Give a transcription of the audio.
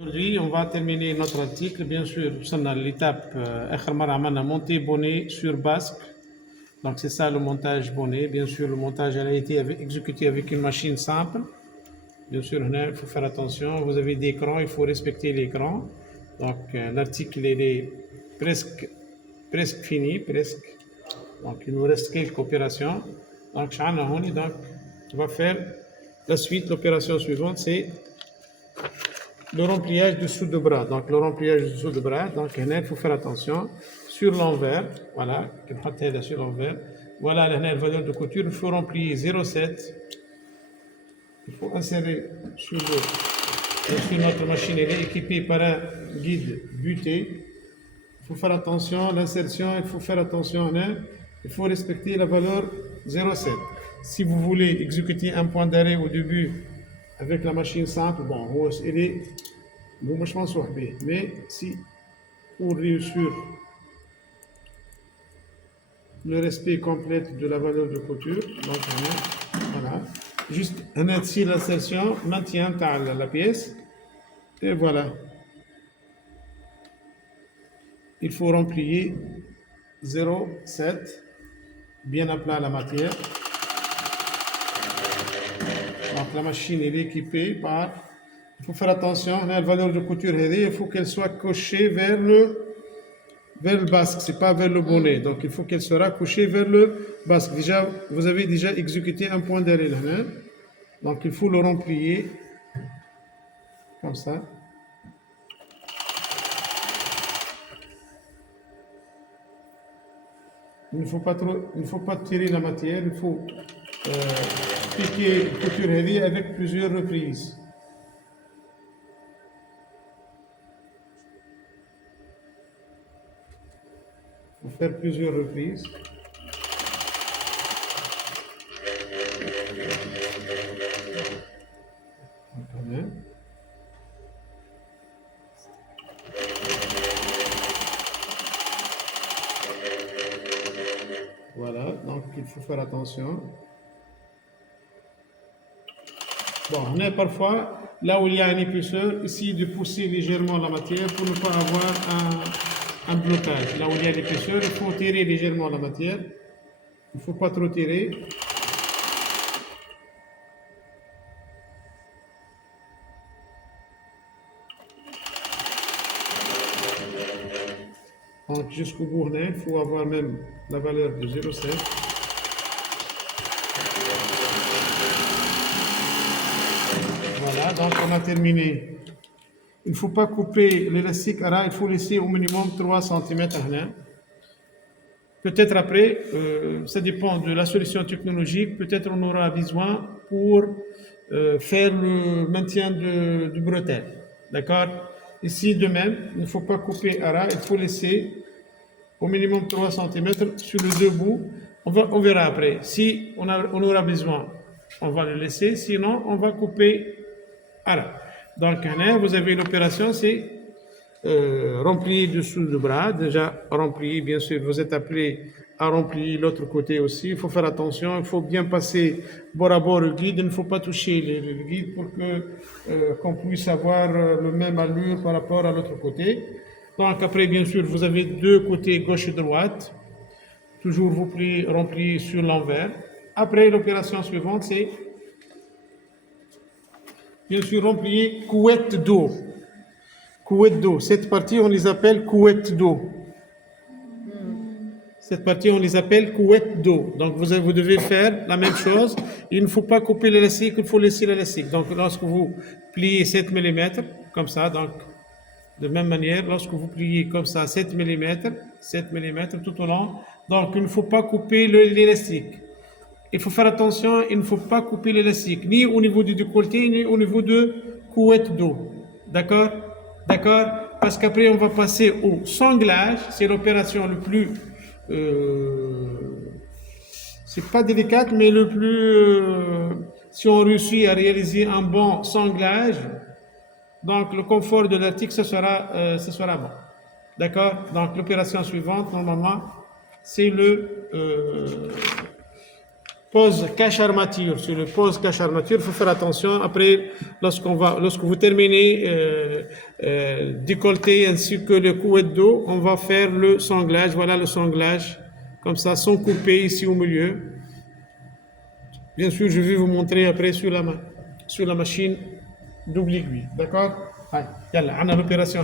Aujourd'hui, on va terminer notre article. Bien sûr, on a l'étape monter bonnet sur basque. Donc, c'est ça le montage bonnet. Bien sûr, le montage a été exécuté avec une machine simple. Bien sûr, il faut faire attention. Vous avez des crans, il faut respecter les crans. Donc, l'article est presque fini, presque. Donc, il nous reste quelques opérations. Donc, on va faire la suite. L'opération suivante, c'est le remplissage dessous de bras. Donc, le remplissage dessous de bras, donc, il faut faire attention sur l'envers. Voilà, sur l'envers. Voilà la valeur de couture. Il faut remplir 0,7. Il faut insérer sur notre machine. Elle est équipée par un guide buté. Il faut faire attention à l'insertion. Il faut faire attention. Il faut respecter la valeur 0,7. Si vous voulez exécuter un point d'arrêt au début avec la machine simple, bon, elle est mais si pour réussir le respect complet de la valeur de couture, donc voilà, juste ici l'insertion maintient la pièce et voilà, il faut remplir 0,7 bien à plat la matière. Donc la machine est équipée par, il faut faire attention, la valeur de couture, il faut qu'elle soit cochée vers le basque, c'est pas vers le bonnet. Donc il faut qu'elle sera couchée vers le basque. Déjà, vous avez déjà exécuté un point d'arrêt là. Donc il faut le remplir comme ça. Il ne faut pas tirer la matière, il faut piquer la couture heavy avec plusieurs reprises. Il faut faire plusieurs reprises. Voilà, donc il faut faire attention. Bon, on est parfois, là où il y a un épaisseur, essayer de pousser légèrement la matière pour ne pas avoir un blocage. Là où il y a l'épaisseur, il faut tirer légèrement la matière. Il ne faut pas trop tirer. Donc jusqu'au bout, il faut avoir même la valeur de 0,7. Voilà, donc on a terminé. Il ne faut pas couper l'élastique, il faut laisser au minimum 3 cm. Peut-être après, ça dépend de la solution technologique, peut-être on aura besoin pour faire le maintien du bretelle. D'accord? Ici, de même, il ne faut pas couper il faut laisser au minimum 3 cm sur les deux bouts. On verra après. Si on aura besoin, on va le laisser. Sinon, on va couper Donc, vous avez l'opération, c'est remplir dessous le bras. Déjà rempli, bien sûr, vous êtes appelé à remplir l'autre côté aussi. Il faut faire attention, il faut bien passer bord à bord le guide. Il ne faut pas toucher le guide pour qu'on puisse avoir le même allure par rapport à l'autre côté. Donc après, bien sûr, vous avez deux côtés gauche et droite. Toujours vous remplir sur l'envers. Après, l'opération suivante, c'est bien sûr remplir couette d'eau. Couette d'eau. Cette partie, on les appelle couette d'eau. Cette partie, on les appelle couette d'eau. Donc, vous devez faire la même chose. Il ne faut pas couper l'élastique, il faut laisser l'élastique. Donc, lorsque vous pliez 7 mm, comme ça, donc, de même manière, lorsque vous pliez comme ça 7 mm tout au long, donc, il ne faut pas couper l'élastique. Il faut faire attention, il ne faut pas couper l'élastique, ni au niveau du décolleté, ni au niveau de couette d'eau. D'accord? D'accord? Parce qu'après, on va passer au sanglage. C'est l'opération le plus... c'est pas délicate, mais le plus... si on réussit à réaliser un bon sanglage, donc le confort de l'article, ce sera bon. D'accord? Donc l'opération suivante, normalement, c'est pose cache armature. Sur le pose cache armature, il faut faire attention. Après, lorsque vous terminez décolleté ainsi que le couette d'eau, on va faire le sanglage. Voilà le sanglage, comme ça, sans couper ici au milieu. Bien sûr, je vais vous montrer après sur la machine double aiguille. D'accord? Allez, on a l'opération.